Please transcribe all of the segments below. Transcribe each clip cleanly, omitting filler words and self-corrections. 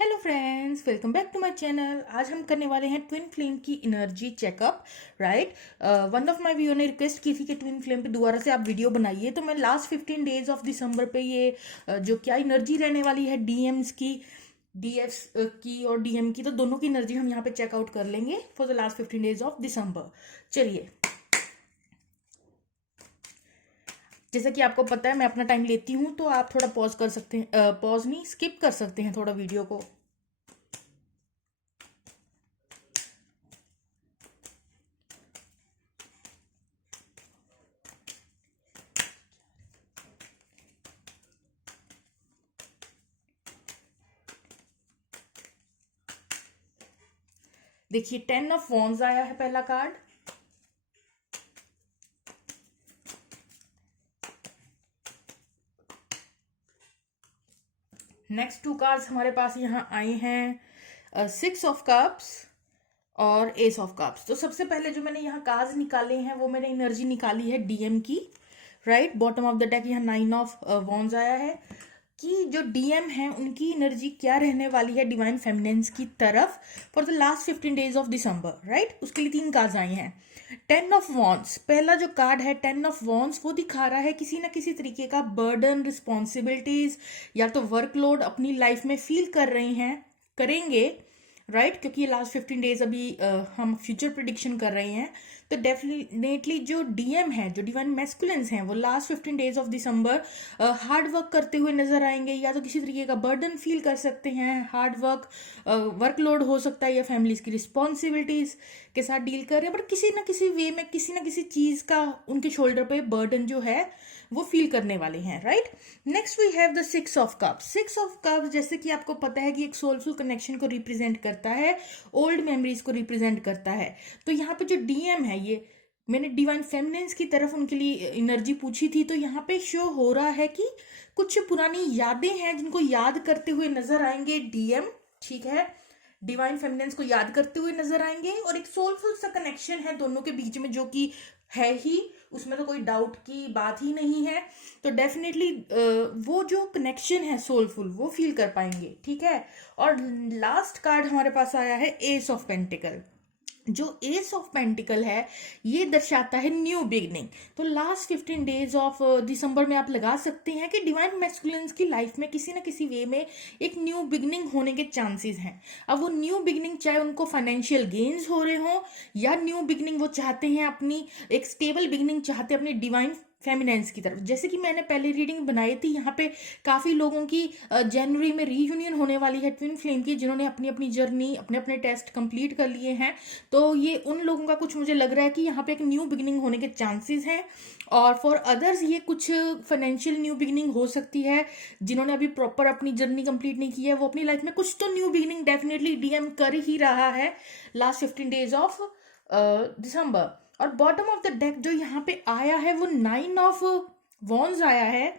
Hello friends, welcome back to my channel. आज हम करने वाले हैं ट्विन फ्लेम की energy checkup. Right, one of my viewer ने रिक्वेस्ट की थी कि ट्विन फ्लेम पे दोबारा से आप वीडियो बनाइए, तो मैं लास्ट 15 डेज ऑफ दिसंबर पे ये जो क्या एनर्जी रहने वाली है डीएम्स की, डीएफ्स की और डीएम की, तो दोनों की एनर्जी हम यहाँ पे चेकआउट कर लेंगे for the last 15 days of दिसंबर। चलिए, जैसा कि आपको पता है मैं अपना टाइम लेती हूँ, तो आप थोड़ा पॉज कर सकते हैं, पॉज नहीं, स्किप कर सकते हैं थोड़ा वीडियो को। देखिए, 10 ऑफ वॉन्ड्स आया है पहला कार्ड। नेक्स्ट टू कार्ड्स हमारे पास यहाँ आए हैं 6 ऑफ कप्स और एस ऑफ कप्स। तो सबसे पहले जो मैंने यहाँ कार्ड्स निकाले हैं वो मैंने एनर्जी निकाली है डीएम की। Right, bottom of the deck यहाँ 9 ऑफ वॉन्ड्स आया है कि जो डीएम है उनकी एनर्जी क्या रहने वाली है डिवाइन फेमिनेंस की तरफ for the last 15 days of December. Right, उसके लिए 3 कार्ड्स आई हैं। 10 ऑफ वॉन्ड्स, पहला जो कार्ड है 10 ऑफ वॉन्ड्स, वो दिखा रहा है किसी ना किसी तरीके का बर्डन, रिस्पॉन्सिबिलिटीज या तो वर्कलोड अपनी लाइफ में फील कर रहे हैं, करेंगे। राइट, क्योंकि ये लास्ट 15 डेज अभी हम फ्यूचर प्रिडिक्शन कर रहे हैं, तो डेफिनेटली जो डीएम है, जो डिवाइन मैस्कुलिन्स हैं, वो last 15 days of December hard work करते हुए नजर आएंगे, या तो किसी तरीके का बर्डन फील कर सकते हैं। हार्ड वर्क, वर्कलोड हो सकता है, या फैमिलीज की रिस्पॉन्सिबिलिटीज के साथ डील कर रहे हैं, बट किसी ना किसी वे में किसी ना किसी चीज का उनके शोल्डर पे बर्डन जो है वो फील करने वाले हैं। Right, next we have the 6 of cups. 6 of cups, जैसे कि आपको पता है कि एक सोलफुल कनेक्शन को रिप्रेजेंट करता है, ओल्ड मेमोरीज को रिप्रेजेंट करता है। तो यहाँ पे जो डीएम है, ये मैंने डिवाइन फेमिनेंस की तरफ उनके लिए एनर्जी पूछी थी, तो यहाँ पे शो हो रहा है कि कुछ पुरानी यादें हैं जिनको याद करते हुए नजर आएंगे डीएम। ठीक है, डिवाइन फेमिनेंस को याद करते हुए नजर आएंगे, और एक सोलफुल सा कनेक्शन है दोनों के बीच में, जो कि है ही, उसमें तो कोई डाउट की बात ही नहीं है। तो डेफिनेटली वो जो कनेक्शन है सोलफुल, वो फील कर पाएंगे। ठीक है, और लास्ट कार्ड हमारे पास आया है एस ऑफ पेंटिकल। जो एस ऑफ पेंटिकल है ये दर्शाता है न्यू बिगनिंग। तो लास्ट 15 डेज ऑफ दिसंबर में आप लगा सकते हैं कि डिवाइन मैस्कुलिन्स की लाइफ में किसी ना किसी वे में एक न्यू बिगनिंग होने के चांसेस हैं। अब वो न्यू बिगनिंग चाहे उनको फाइनेंशियल गेन्स हो रहे हो, या न्यू बिगनिंग वो चाहते हैं अपनी एक स्टेबल बिगनिंग चाहते हैं अपनी डिवाइन फेमिनेंस की तरफ। जैसे कि मैंने पहले रीडिंग बनाई थी, यहाँ पे काफी लोगों की जनवरी में रीयूनियन होने वाली है ट्विन फ्लेम की, जिन्होंने अपनी अपनी जर्नी, अपने अपने टेस्ट कंप्लीट कर लिए हैं। तो ये उन लोगों का कुछ मुझे लग रहा है कि यहाँ पे एक न्यू बिगिनिंग होने के चांसेस हैं। और फॉर अदर्स ये कुछ फाइनेंशियल न्यू बिगिनिंग हो सकती है। जिन्होंने अभी प्रॉपर अपनी जर्नी कंप्लीट नहीं की है, वो अपनी लाइफ में कुछ तो न्यू बिगिनिंग डेफिनेटली डीएम कर ही रहा है लास्ट 15 डेज ऑफ दिसंबर। और बॉटम ऑफ द डेक जो यहाँ पे आया है वो 9 ऑफ वॉन्ड्स आया है,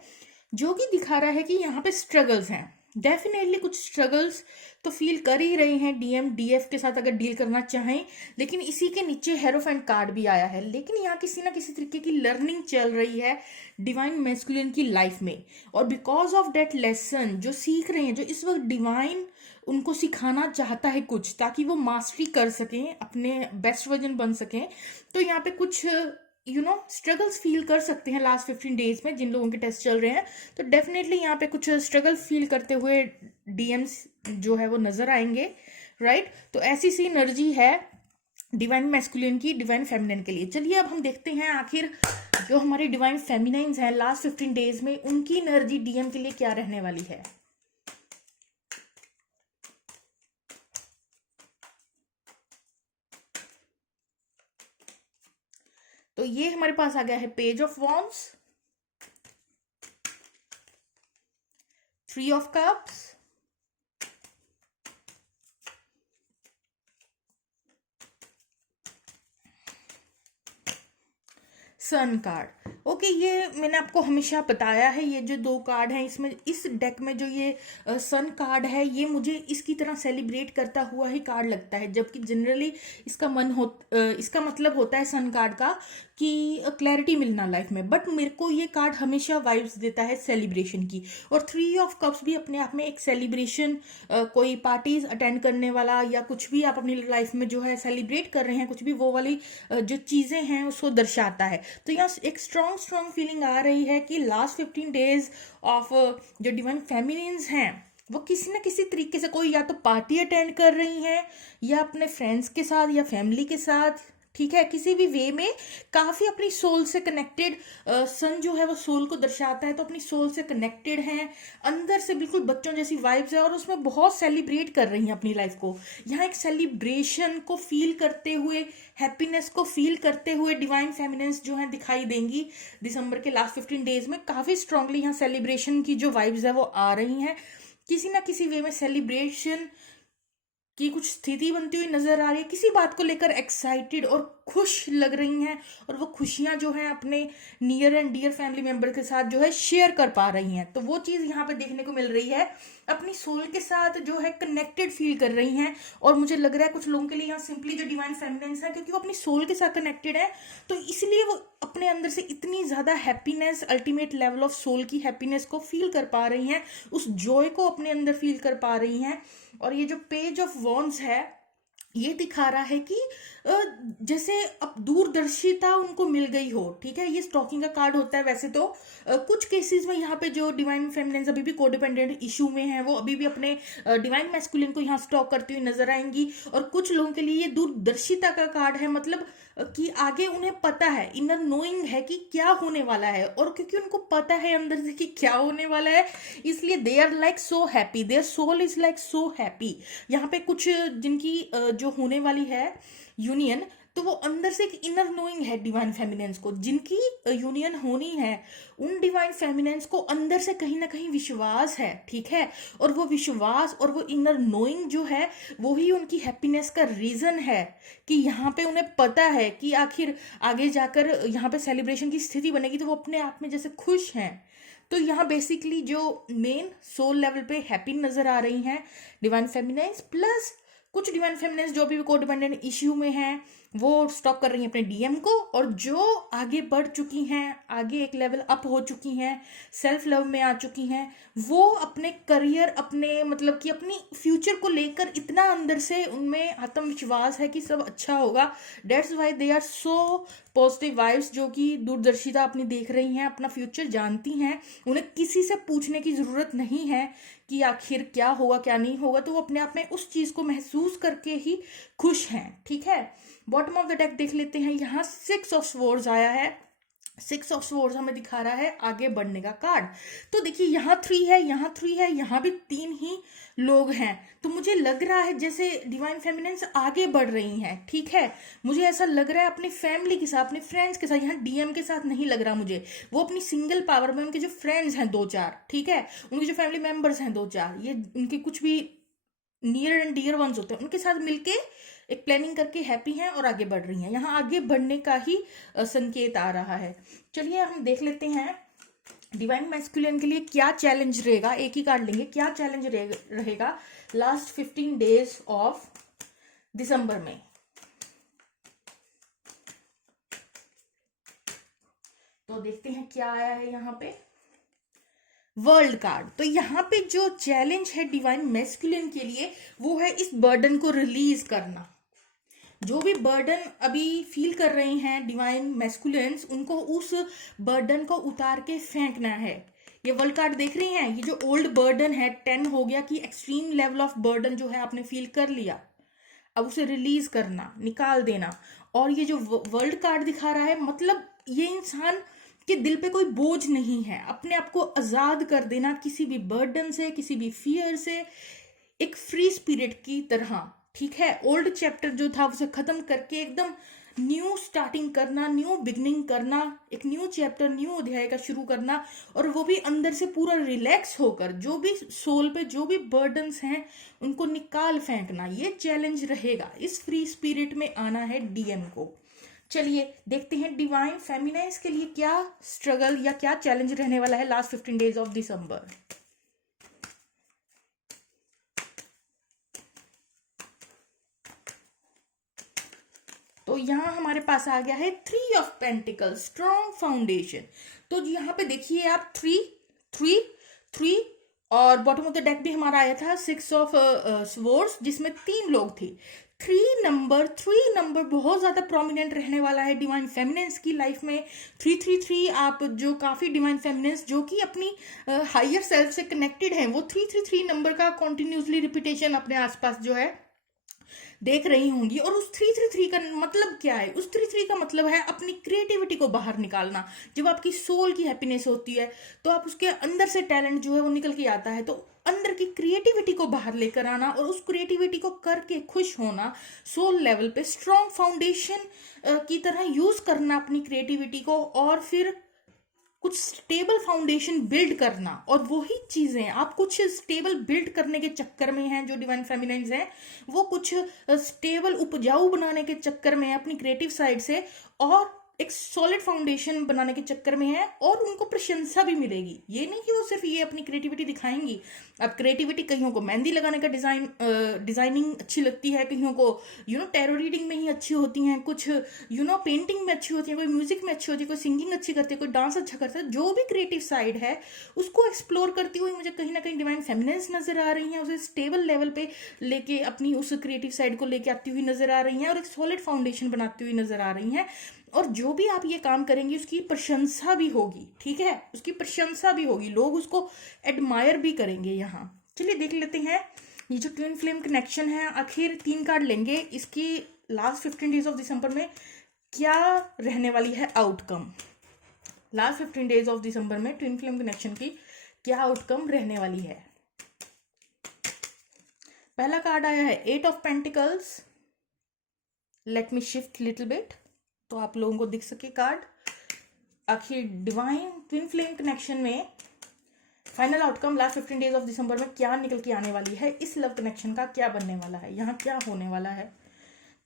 जो कि दिखा रहा है कि यहाँ पे स्ट्रगल्स हैं। डेफिनेटली कुछ स्ट्रगल्स तो फील कर ही रहे हैं डीएम डीएफ के साथ अगर डील करना चाहें, लेकिन इसी के नीचे हेरोफेंट कार्ड भी आया है। लेकिन यहाँ किसी ना किसी तरीके की लर्निंग चल रही है डिवाइन मैस्कुलिन की लाइफ में, और बिकॉज ऑफ दैट लेसन जो सीख रहे हैं, जो इस वक्त डिवाइन उनको सिखाना चाहता है कुछ, ताकि वो मास्टरी कर सकें, अपने बेस्ट वर्जन बन सकें। तो यहाँ पे कुछ स्ट्रगल्स फील कर सकते हैं लास्ट 15 डेज में जिन लोगों के टेस्ट चल रहे हैं। तो डेफिनेटली यहाँ पे कुछ स्ट्रगल फील करते हुए डीएम्स जो है वो नजर आएंगे। राइट, तो ऐसी सी एनर्जी है डिवाइन मैस्कुलिन की डिवाइन फेमिनिन के लिए। चलिए अब हम देखते हैं आखिर जो हमारी डिवाइन फेमिनाइंस हैं लास्ट 15 डेज में, उनकी एनर्जी डीएम के लिए क्या रहने वाली है। तो ये हमारे पास आ गया है page of wands, 3 of cups, sun card. Okay, ये मैंने आपको हमेशा बताया है, ये जो दो कार्ड हैं इसमें, इस डेक में जो ये सन कार्ड है, ये मुझे इसकी तरह सेलिब्रेट करता हुआ ही कार्ड लगता है, जबकि जनरली इसका मतलब होता है सन कार्ड का कि क्लैरिटी मिलना लाइफ में, बट मेरे को ये कार्ड हमेशा वाइब्स देता है सेलिब्रेशन की। और 3 ऑफ कप्स भी अपने आप में एक सेलिब्रेशन, कोई पार्टीज अटेंड करने वाला या कुछ भी आप अपनी लाइफ में जो है सेलिब्रेट कर रहे हैं, कुछ भी, वो वाली जो चीज़ें हैं उसको दर्शाता है। तो यहाँ एक स्ट्रॉन्ग फीलिंग आ रही है कि लास्ट 15 डेज ऑफ जो डिवाइन फेमिनिन्स हैं वो किसी ना किसी तरीके से कोई या तो पार्टी अटेंड कर रही हैं या अपने फ्रेंड्स के साथ या फैमिली के साथ, ठीक है, किसी भी वे में काफ़ी अपनी सोल से कनेक्टेड। सन जो है वो सोल को दर्शाता है, तो अपनी सोल से कनेक्टेड हैं, अंदर से बिल्कुल बच्चों जैसी वाइब्स है और उसमें बहुत सेलिब्रेट कर रही हैं अपनी लाइफ को। यहाँ एक सेलिब्रेशन को फील करते हुए, हैप्पीनेस को फील करते हुए डिवाइन फेमिनिन्स जो हैं दिखाई देंगी दिसंबर के लास्ट 15 डेज में। काफ़ी स्ट्रांगली यहाँ सेलिब्रेशन की जो वाइब्स है वो आ रही हैं, किसी ना किसी वे में सेलिब्रेशन की कुछ स्थिति बनती हुई नजर आ रही है, किसी बात को लेकर एक्साइटेड और खुश लग रही हैं, और वो खुशियां जो हैं अपने near and dear family member के साथ जो है शेयर कर पा रही हैं। तो वो चीज़ यहाँ पे देखने को मिल रही है, अपनी सोल के साथ जो है कनेक्टेड फील कर रही हैं। और मुझे लग रहा है कुछ लोगों के लिए यहाँ सिंपली जो डिवाइन फेमिनिन्स है, क्योंकि वो अपनी सोल के साथ कनेक्टेड है, तो इसलिए वो अपने अंदर से इतनी ज़्यादा happiness, ultimate level of soul की हैप्पीनेस को फील कर पा रही हैं, उस जॉय को अपने अंदर फील कर पा रही हैं। और ये जो पेज ऑफ वॉन्ड्स है, ये दिखा रहा है कि जैसे अब दूरदर्शिता उनको मिल गई हो, ठीक है, ये स्टॉकिंग का कार्ड होता है वैसे तो। कुछ केसेस में यहाँ पे जो डिवाइन फेमिनिन्स अभी भी कोडिपेंडेंट इशू में है, वो अभी भी अपने डिवाइन मैस्कुलिन को यहाँ स्टॉक करती हुई नजर आएंगी। और कुछ लोगों के लिए ये दूरदर्शिता का कार्ड है, मतलब कि आगे उन्हें पता है, इनर नोइंग है कि क्या होने वाला है, और क्योंकि उनको पता है अंदर से कि क्या होने वाला है, इसलिए they are like so happy, their soul is like so happy. यहाँ पे कुछ जिनकी जो होने वाली है यूनियन, तो वो अंदर से एक इनर नोइंग है डिवाइन फेमिनिन्स को, जिनकी यूनियन होनी है, उन डिवाइन फेमिनिन्स को अंदर से कहीं ना कहीं विश्वास है, ठीक है। और वो विश्वास और वो इनर नोइंग जो है, वो ही उनकी हैप्पीनेस का रीजन है, कि यहाँ पे उन्हें पता है कि आखिर आगे जाकर यहाँ पे सेलिब्रेशन की स्थिति बनेगी, तो वो अपने आप में जैसे खुश हैं। तो यहाँ बेसिकली जो मेन सोल लेवल पे हैप्पी नजर आ रही हैं डिवाइन फेमिनिन्स, प्लस कुछ डिवाइन फेमिनिन्स जो भी कोडिपेंडेंट इश्यू में हैं, वो स्टॉप कर रही हैं अपने डीएम को, और जो आगे बढ़ चुकी हैं, आगे एक लेवल अप हो चुकी हैं, सेल्फ लव में आ चुकी हैं, वो अपने करियर, अपने मतलब कि अपनी फ्यूचर को लेकर इतना अंदर से उनमें आत्मविश्वास है कि सब अच्छा होगा। That's why they are so positive vibes, जो कि दूरदर्शिता अपनी देख रही हैं, अपना फ्यूचर जानती हैं, उन्हें किसी से पूछने की ज़रूरत नहीं है कि आखिर क्या होगा क्या नहीं होगा, तो वो अपने आप में उस चीज़ को महसूस करके ही खुश हैं, ठीक है। बॉटम ऑफ द डेक देख लेते हैं, यहाँ 6 ऑफ स्वॉर्ड्स आया है। 6 ऑफ स्वॉर्ड्स हमें दिखा रहा है आगे बढ़ने का कार्ड। तो देखिए यहाँ 3 है, यहाँ 3 है, यहाँ भी 3 ही लोग हैं, तो मुझे लग रहा है जैसे डिवाइन फेमिनिन्स आगे बढ़ रही हैं, ठीक है। मुझे ऐसा लग रहा है अपनी फैमिली के साथ, अपने फ्रेंड्स के साथ, यहाँ डीएम के साथ नहीं लग रहा मुझे, वो अपनी सिंगल पावर में, उनके जो फ्रेंड्स हैं 2-4, ठीक है, उनके जो फैमिली मेंबर्स हैं 2-4, ये उनके कुछ भी नियर एंड डियर वंस होते हैं, उनके साथ मिलके एक प्लानिंग करके हैप्पी हैं और आगे बढ़ रही हैं। यहाँ आगे बढ़ने का ही संकेत आ रहा है। चलिए हम देख लेते हैं डिवाइन मैस्कुलिन के लिए क्या चैलेंज रहेगा। एक ही कार्ड लेंगे, क्या चैलेंज रहेगा लास्ट 15 डेज ऑफ दिसंबर में। तो देखते हैं क्या आया है यहाँ पे, वर्ल्ड कार्ड। तो यहाँ पे जो चैलेंज है डिवाइन मैस्कुलिन के लिए, वो है इस बर्डन को रिलीज करना। जो भी बर्डन अभी फील कर रहे हैं डिवाइन मैस्कुलिन्स, उनको उस बर्डन को उतार के फेंकना है। ये वर्ल्ड कार्ड देख रही हैं, ये जो ओल्ड बर्डन है 10 हो गया कि एक्सट्रीम लेवल ऑफ बर्डन जो है आपने फील कर लिया, अब उसे रिलीज करना, निकाल देना। और ये जो वर्ल्ड कार्ड दिखा रहा है, मतलब ये इंसान के दिल पे कोई बोझ नहीं है, अपने आप को आजाद कर देना किसी भी बर्डन से, किसी भी फियर से, एक फ्री स्पिरिट की तरह, ठीक है। ओल्ड चैप्टर जो था उसे खत्म करके एकदम न्यू स्टार्टिंग करना, न्यू बिगनिंग करना, एक न्यू चैप्टर, न्यू अध्याय का शुरू करना, और वो भी अंदर से पूरा रिलैक्स होकर, जो भी सोल पे जो भी बर्डन्स हैं उनको निकाल फेंकना, ये चैलेंज रहेगा। इस फ्री स्पिरिट में आना है डीएम को। चलिए देखते हैं डिवाइन फेमिनाइज के लिए क्या स्ट्रगल या क्या चैलेंज रहने वाला है लास्ट 15 डेज ऑफ दिसंबर। तो यहाँ हमारे पास आ गया है 3 ऑफ पेंटिकल, स्ट्रॉन्ग फाउंडेशन। तो यहाँ पे देखिए आप 3 3 3 और बॉटम ऑफ द डेक भी हमारा आया था 6 ऑफ स्वॉर्ड्स, जिसमें 3 लोग थे। 3 नंबर बहुत ज्यादा प्रोमिनेंट रहने वाला है डिवाइन फेमिनेंस की लाइफ में। 333 आप जो काफी डिवाइन फेमिनेंस जो कि अपनी हायर सेल्फ से कनेक्टेड है, वो 333 नंबर का कॉन्टिन्यूसली रिपीटेशन अपने आसपास जो है देख रही होंगी। और उस 333 का मतलब क्या है? उस 33 का मतलब है अपनी क्रिएटिविटी को बाहर निकालना। जब आपकी सोल की हैप्पीनेस होती है तो आप उसके अंदर से टैलेंट जो है वो निकल के आता है, तो अंदर की क्रिएटिविटी को बाहर लेकर आना और उस क्रिएटिविटी को करके खुश होना, सोल लेवल पे स्ट्रॉन्ग फाउंडेशन की तरह यूज करना अपनी क्रिएटिविटी को, और फिर कुछ स्टेबल फाउंडेशन बिल्ड करना। और वही चीजें आप कुछ स्टेबल बिल्ड करने के चक्कर में हैं, जो डिवाइन फेमिनाइन्स हैं वो कुछ स्टेबल उपजाऊ बनाने के चक्कर में है अपनी क्रिएटिव साइड से, और एक सॉलिड फाउंडेशन बनाने के चक्कर में है, और उनको प्रशंसा भी मिलेगी। ये नहीं कि वो सिर्फ ये अपनी क्रिएटिविटी दिखाएंगी। अब क्रिएटिविटी, कईयों को मेहंदी लगाने का डिजाइनिंग अच्छी लगती है, कईयों को टैरो रीडिंग में ही अच्छी होती हैं, कुछ पेंटिंग में अच्छी होती है, कोई म्यूजिक में अच्छी होती है, कोई सिंगिंग अच्छी करती है, कोई डांस अच्छा करता है। जो भी क्रिएटिव साइड है उसको एक्सप्लोर करती हुई मुझे कहीं ना कहीं डिवाइन फेमिनिन्स नजर आ रही हैं, उसे स्टेबल लेवल पे लेके अपनी उस क्रिएटिव साइड को लेके आती हुई नजर आ रही हैं, और एक सॉलिड फाउंडेशन बनाती हुई नजर आ रही हैं। और जो भी आप ये काम करेंगे उसकी प्रशंसा भी होगी, ठीक है, उसकी प्रशंसा भी होगी, लोग उसको एडमायर भी करेंगे। यहाँ चलिए देख लेते हैं ये जो ट्विन फ्लेम कनेक्शन है। आखिर 3 कार्ड लेंगे, इसकी लास्ट 15 डेज ऑफ दिसंबर में क्या रहने वाली है आउटकम। लास्ट 15 डेज ऑफ दिसंबर में ट्विन फ्लेम कनेक्शन की क्या आउटकम रहने वाली है। पहला कार्ड आया है 8 of pentacles. Let me shift little bit तो आप लोगों को दिख सके कार्ड। आखिर डिवाइन ट्विन फ्लेम कनेक्शन में final outcome last 15 days of दिसंबर में क्या निकल के आने वाली है, इस लव कनेक्शन का क्या बनने वाला है, यहाँ क्या होने वाला है।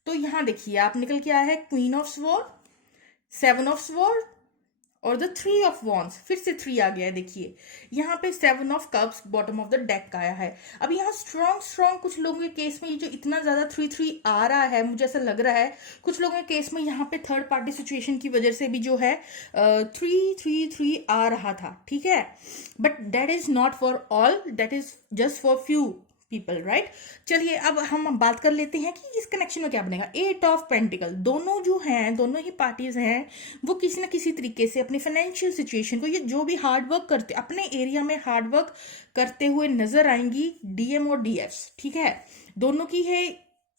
तो यहाँ देखिए आप निकल के आया है queen of sword, 7 of sword और द 3 ऑफ वॉन्ड्स। फिर से 3 आ गया है। देखिए यहाँ पे 7 of cups bottom of the deck का आया है। अब यहाँ स्ट्रॉन्ग कुछ लोगों के केस में ये जो इतना ज्यादा 3 आ रहा है, मुझे ऐसा लग रहा है कुछ लोगों के केस में यहाँ पे थर्ड पार्टी सिचुएशन की वजह से भी जो है 3 आ रहा था, ठीक है। But that is not for all, that is just for few people, right. चलिए अब हम बात कर लेते हैं कि इस कनेक्शन में क्या बनेगा। 8 ऑफ पेंटिकल, दोनों जो हैं, दोनों ही पार्टीज हैं, वो किसी ना किसी तरीके से अपनी फाइनेंशियल सिचुएशन को, ये जो भी हार्ड वर्क करते अपने एरिया में हार्ड वर्क करते हुए नजर आएंगी, डीएम और डीएफ्स, ठीक है। दोनों की है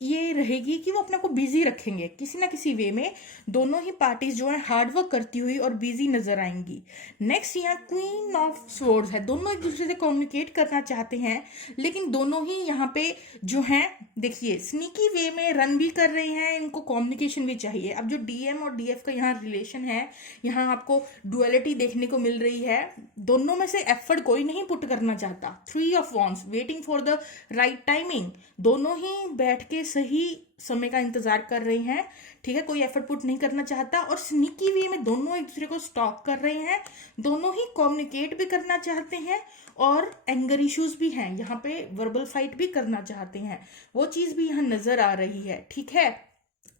ये रहेगी कि वो अपने को बिजी रखेंगे किसी ना किसी वे में। दोनों ही पार्टीज जो है हार्ड वर्क करती हुई और बिजी नजर आएंगी। नेक्स्ट यहाँ क्वीन ऑफ स्वॉर्ड्स है, दोनों एक दूसरे से कम्युनिकेट करना चाहते हैं, लेकिन दोनों ही यहाँ पे जो हैं देखिए स्नीकी वे में रन भी कर रहे हैं, इनको कम्युनिकेशन भी चाहिए। अब जो डीएम और डीएफ का यहाँ रिलेशन है, यहाँ आपको डुअलिटी देखने को मिल रही है। दोनों में से एफर्ट कोई नहीं पुट करना चाहता। 3 of wands, waiting for the right timing, दोनों ही बैठ के सही समय का इंतजार कर रहे हैं, ठीक है, कोई एफर्ट पुट नहीं करना चाहता। और स्नीकी वे में दोनों एक दूसरे को स्टॉक कर रहे हैं, दोनों ही कम्युनिकेट भी करना चाहते हैं, और एंगर इश्यूज भी हैं, यहाँ पे वर्बल फाइट भी करना चाहते हैं, वो चीज भी यहाँ नजर आ रही है, ठीक है।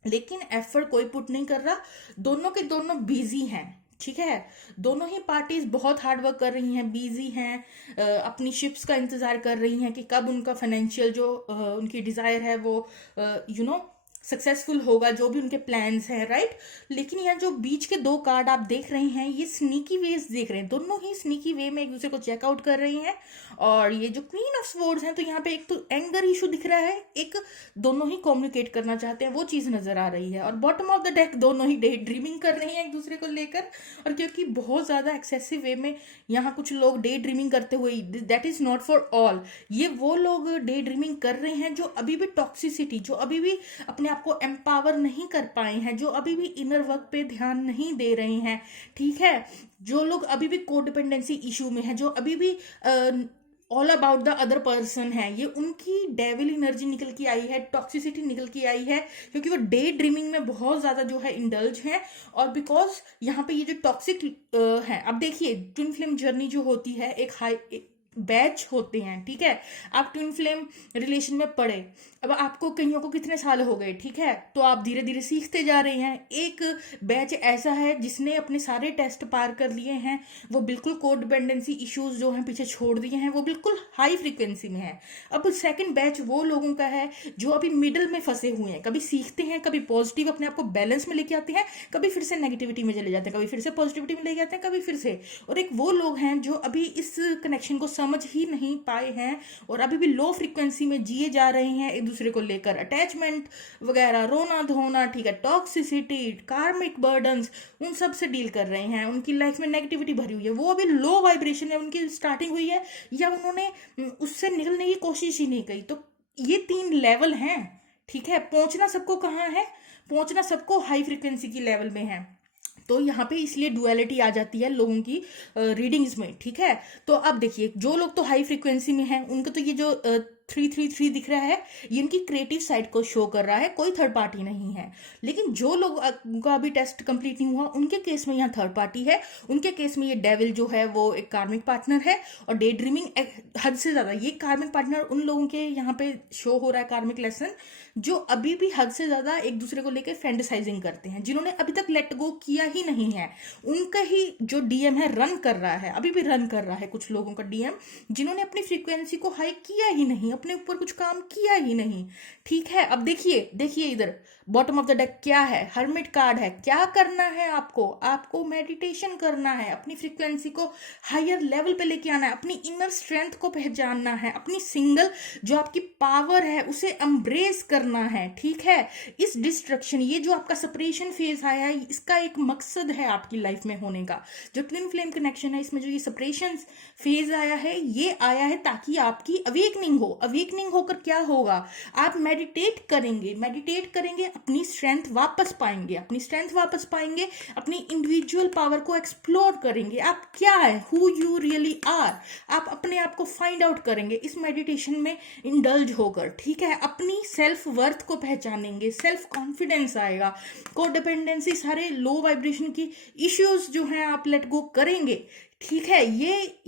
लेकिन एफर्ट कोई पुट नहीं कर रहा, दोनों के दोनों बिजी हैं, ठीक है। दोनों ही पार्टीज बहुत हार्ड वर्क कर रही हैं, बिजी हैं, अपनी शिप्स का इंतजार कर रही हैं कि कब उनका फाइनेंशियल जो उनकी डिजायर है वो सक्सेसफुल होगा, जो भी उनके प्लान्स हैं, राइट। लेकिन यहाँ जो बीच के 2 कार्ड आप देख रहे हैं, ये स्नीकी वेज देख रहे हैं, दोनों ही स्नीकी वे में एक दूसरे को चेकआउट कर रही हैं। और ये जो क्वीन ऑफ स्वॉर्ड्स हैं, तो यहाँ पे एक तो एंगर इशू दिख रहा है, एक दोनों ही कम्युनिकेट करना चाहते हैं, वो चीज नजर आ रही है। और बॉटम ऑफ द डेक दोनों ही डे ड्रीमिंग कर रही हैं एक दूसरे को लेकर। और क्योंकि बहुत ज्यादा एक्सेसिव वे में यहाँ कुछ लोग डे ड्रीमिंग करते हुए, that is not for all, ये वो लोग डे ड्रीमिंग कर रहे हैं जो अभी भी टॉक्सिसिटी, जो अभी भी अपने को एम्पावर नहीं कर पाए हैं, जो अभी भी इनर वर्क पे ध्यान नहीं दे रहे हैं, ठीक है। जो लोग अभी भी कोडिपेंडेंसी इशू में हैं, जो अभी भी all about the other person है, ये उनकी डेविल एनर्जी निकल के आई है, टॉक्सिसिटी निकल के आई है, क्योंकि वो डे ड्रीमिंग में बहुत ज्यादा जो है इंडल्ज है। और बिकॉज यहाँ पे ये जो टॉक्सिक है, अब देखिए ट्विन फ्लेम जर्नी जो होती है एक हाई बैच होते हैं, ठीक है। आप ट्विन फ्लेम रिलेशन में पड़े, अब आपको कईयों को कितने साल हो गए, ठीक है, तो आप धीरे धीरे सीखते जा रहे हैं। एक बैच ऐसा है जिसने अपने सारे टेस्ट पार कर लिए हैं, वो बिल्कुल कोड डिपेंडेंसी इश्यूज जो हैं पीछे छोड़ दिए हैं, वो बिल्कुल हाई फ्रीक्वेंसी में है। अब सेकंड बैच वो लोगों का है जो अभी मिडल में फंसे हुए हैं, कभी सीखते हैं, कभी पॉजिटिव अपने आप को बैलेंस में लेके आते हैं, कभी फिर से नेगेटिविटी में चले जाते हैं, कभी फिर से पॉजिटिविटी में लेके आते हैं, कभी फिर से। और एक वो लोग हैं जो अभी इस कनेक्शन को समझ ही नहीं पाए हैं और अभी भी लो फ्रीक्वेंसी में जिए जा रहे हैं, एक दूसरे को लेकर अटैचमेंट वगैरह, रोना धोना, ठीक है, टॉक्सिसिटी, कार्मिक बर्डन्स, उन सब से डील कर रहे हैं। उनकी लाइफ में नेगेटिविटी भरी हुई है, वो अभी लो वाइब्रेशन है, उनकी स्टार्टिंग हुई है या उन्होंने उससे निकलने की कोशिश ही नहीं की। तो ये 3 लेवल हैं, ठीक है। पहुंचना सबको कहाँ है, पहुंचना सबको हाई फ्रीक्वेंसी की लेवल में है। तो यहाँ पे इसलिए डुअलिटी आ जाती है लोगों की रीडिंग्स में, ठीक है। तो अब देखिए जो लोग तो हाई फ्रीक्वेंसी में हैं उनको तो ये जो 333 दिख रहा है, ये इनकी क्रिएटिव साइड को शो कर रहा है, कोई थर्ड पार्टी नहीं है। लेकिन जो लोग का अभी टेस्ट कंप्लीट नहीं हुआ उनके केस में यहाँ थर्ड पार्टी है, उनके केस में ये डेविल जो है वो एक कार्मिक पार्टनर है। और डे ड्रीमिंग हद से ज्यादा, ये कार्मिक पार्टनर उन लोगों के यहाँ पे शो हो रहा है कार्मिक लेसन, जो अभी भी हद से ज्यादा एक दूसरे को लेकर फैंटेसाइजिंग करते हैं, जिन्होंने अभी तक लेट गो किया ही नहीं है। उनका ही जो डीएम है रन कर रहा है, अभी भी रन कर रहा है कुछ लोगों का डीएम, जिन्होंने अपनी फ्रीक्वेंसी को हाई किया ही नहीं, अपने ऊपर कुछ काम किया ही नहीं, ठीक है। अब देखिए देखिए इधर बॉटम ऑफ द डेक क्या है, हर्मिट कार्ड है। क्या करना है आपको, आपको मेडिटेशन करना है, अपनी फ्रीक्वेंसी को हायर लेवल पे लेके आना है, अपनी इनर स्ट्रेंथ को पहचानना है, अपनी सिंगल जो आपकी पावर है उसे एम्ब्रेस करना है, ठीक है। इस डिस्ट्रक्शन, ये जो आपका सेपरेशन फेज आया है, इसका एक मकसद है आपकी लाइफ में होने का। जो ट्विन फ्लेम कनेक्शन है इसमें जो ये सेपरेशन फेज आया है, ये आया है ताकि आपकी अवेकनिंग हो। अवेकनिंग होकर क्या होगा, आप मेडिटेट करेंगे, मेडिटेट करेंगे, अपनी स्ट्रेंथ वापस पाएंगे, अपनी स्ट्रेंथ वापस पाएंगे, अपनी इंडिविजुअल पावर को एक्सप्लोर करेंगे। आप क्या है, हु यू रियली आर, आप अपने आप को फाइंड आउट करेंगे इस मेडिटेशन में इंडल्ज होकर, ठीक है। अपनी सेल्फ वर्थ को पहचानेंगे, सेल्फ कॉन्फिडेंस आएगा, कोडिपेंडेंसी, सारे लो वाइब्रेशन की इश्यूज जो हैं आप लेट गो करेंगे, ठीक है।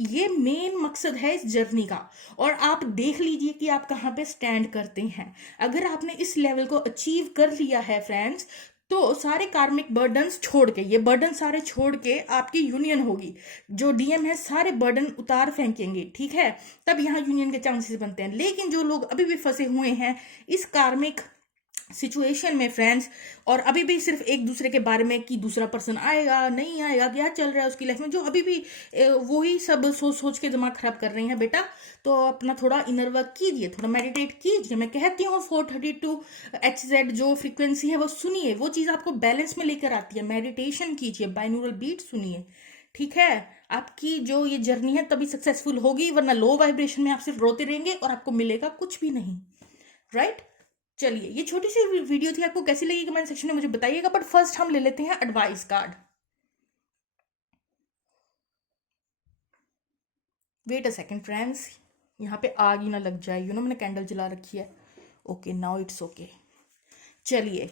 ये मेन मकसद है इस जर्नी का। और आप देख लीजिए कि आप कहाँ पे स्टैंड करते हैं। अगर आपने इस लेवल को अचीव कर लिया है फ्रेंड्स, तो सारे कार्मिक बर्डन्स छोड़ के, ये बर्डन सारे छोड़ के आपकी यूनियन होगी। जो डीएम है सारे बर्डन उतार फेंकेंगे, ठीक है, तब यहाँ यूनियन के चांसेस बनते हैं। लेकिन जो लोग अभी भी फंसे हुए हैं इस कार्मिक सिचुएशन में फ्रेंड्स, और अभी भी सिर्फ एक दूसरे के बारे में कि दूसरा पर्सन आएगा नहीं आएगा, क्या चल रहा है उसकी लाइफ में, जो अभी भी वही सब सोच सोच के दिमाग खराब कर रहे हैं, बेटा तो अपना थोड़ा इनर वर्क कीजिए, थोड़ा मेडिटेट कीजिए। मैं कहती हूँ 432 HZ जो फ्रीक्वेंसी है वो सुनिए, वो चीज़ आपको बैलेंस में लेकर आती है। मेडिटेशन कीजिए, बाइनोरल बीट सुनिए, ठीक है। आपकी जो ये जर्नी है तभी सक्सेसफुल होगी, वरना लो वाइब्रेशन में आप सिर्फ रोते रहेंगे और आपको मिलेगा कुछ भी नहीं, राइट। चलिए ये छोटी सी वीडियो थी, आपको कैसी लगी कमेंट सेक्शन में मुझे बताइएगा। बट फर्स्ट हम ले लेते हैं advice card. Wait a second friends, यहाँ पे आग ही ना लग जाए, मैंने कैंडल जला रखी है। Okay now it's okay. चलिए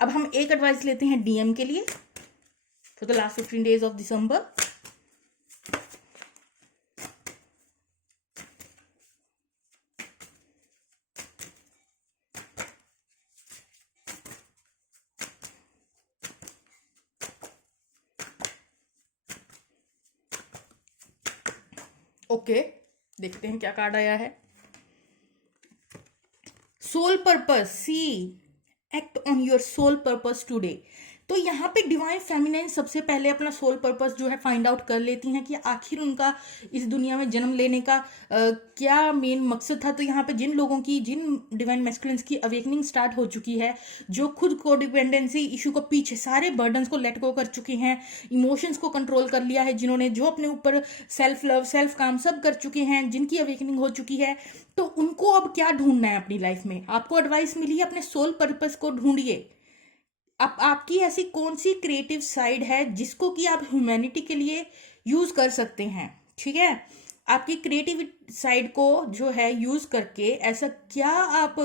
अब हम एक एडवाइस लेते हैं डीएम के लिए for the last 15 days of December. Okay देखते हैं क्या कार्ड आया है। Soul purpose, see act on your soul purpose today. तो यहाँ पे डिवाइन फेमिनाइन सबसे पहले अपना सोल पर्पस जो है फाइंड आउट कर लेती हैं कि आखिर उनका इस दुनिया में जन्म लेने का क्या मेन मकसद था। तो यहाँ पे जिन लोगों की, जिन डिवाइन मैस्कुलिन्स की अवेकनिंग स्टार्ट हो चुकी है, जो खुद को डिपेंडेंसी इशू को पीछे सारे बर्डन्स को लेट गो कर चुके हैं, इमोशंस को कंट्रोल कर लिया है, जिन्होंने जो अपने ऊपर सेल्फ लव सेल्फ काम सब कर चुके हैं, जिनकी अवेकनिंग हो चुकी है, तो उनको अब क्या ढूंढना है अपनी लाइफ में। आपको एडवाइस मिली है, अपने सोल पर्पस को ढूंढिए। आपकी ऐसी कौन सी क्रिएटिव साइड है जिसको कि आप ह्यूमैनिटी के लिए यूज कर सकते हैं, ठीक है। आपकी क्रिएटिव साइड को जो है यूज करके ऐसा क्या आप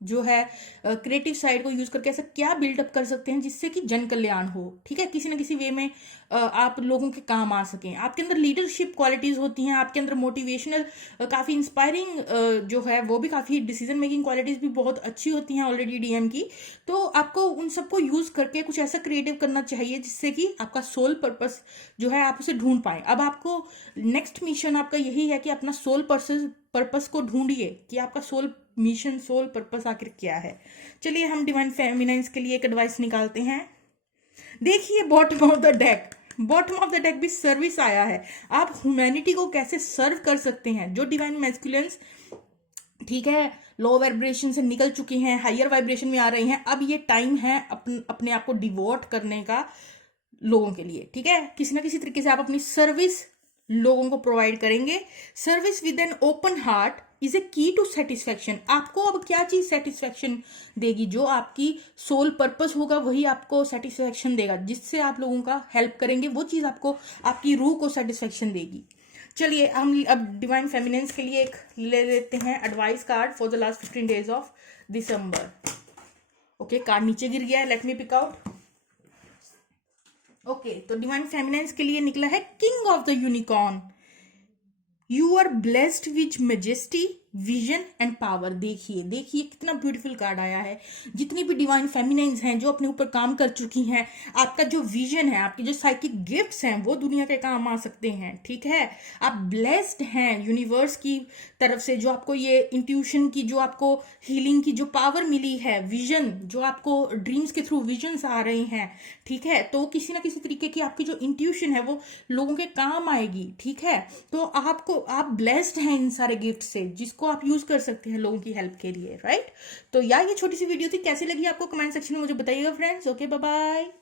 जो है क्रिएटिव साइड को यूज करके ऐसा क्या बिल्डअप कर सकते हैं जिससे कि जन कल्याण हो, ठीक है, किसी ना किसी वे में आप लोगों के काम आ सकें। आपके अंदर लीडरशिप क्वालिटीज होती हैं, आपके अंदर मोटिवेशनल काफी इंस्पायरिंग जो है वो भी काफी डिसीजन मेकिंग क्वालिटीज भी बहुत अच्छी होती हैं ऑलरेडी डीएम की। तो आपको उन सबको यूज करके कुछ ऐसा क्रिएटिव करना चाहिए जिससे कि आपका सोल पर्पस जो है आप उसे ढूंढ पाए। अब आपको नेक्स्ट मिशन आपका यही है कि अपना सोल पर्पस को ढूंढिए कि आपका सोल मिशन, सोल पर्पस आखिर क्या है। चलिए हम डिवाइन फेमिनाइंस के लिए एक एडवाइस निकालते हैं। देखिए बॉटम ऑफ द डेक भी सर्विस आया है। आप ह्यूमैनिटी को कैसे सर्व कर सकते हैं। जो डिवाइन मैस्कुलिन्स, ठीक है, लो वाइब्रेशन से निकल चुकी हैं, हायर वाइब्रेशन में आ रही हैं, अब ये टाइम है अपने आप को डिवोट करने का लोगों के लिए, ठीक है। किसी ना किसी तरीके से आप अपनी सर्विस लोगों को प्रोवाइड करेंगे। Service with an open heart is a की टू सेटिस्फैक्शन। आपको अब क्या चीज सेटिस्फैक्शन देगी, जो आपकी सोल पर्पस होगा वही आपको सेटिस्फैक्शन देगा, जिससे आप लोगों का हेल्प करेंगे वो चीज आपको आपकी रूह को सेटिस्फैक्शन देगी। चलिए हम अब डिवाइन फेमिनेंस के लिए एक ले लेते हैं advice card for the last 15 days of December. Okay, card नीचे गिर गया है, let me pick out. Okay, तो डिवाइन फेमिनेंस के लिए निकला है king of the unicorn. You are blessed with majesty, vision and power. देखिए कितना ब्यूटीफुल कार्ड आया है। जितनी भी डिवाइन फेमिनाइंस हैं जो अपने ऊपर काम कर चुकी हैं, आपका जो विजन है, आपके जो साइकिक गिफ्ट्स हैं वो दुनिया के काम आ सकते हैं, ठीक है। आप ब्लेस्ड हैं यूनिवर्स की तरफ से, जो आपको ये इंट्यूशन की, जो आपको हीलिंग की जो पावर मिली है, विजन जो आपको ड्रीम्स के थ्रू विजन्स आ रहे हैं, ठीक है। तो किसी ना किसी तरीके की आपकी जो इंट्यूशन है वो लोगों के काम आएगी, ठीक है। तो आप ब्लेस्ड हैं इन सारे गिफ्ट से, जिसको आप यूज कर सकते हैं लोगों की हेल्प के लिए, राइट। तो यार ये छोटी सी वीडियो थी, कैसी लगी आपको कमेंट सेक्शन में मुझे बताइएगा फ्रेंड्स। Okay, bye bye.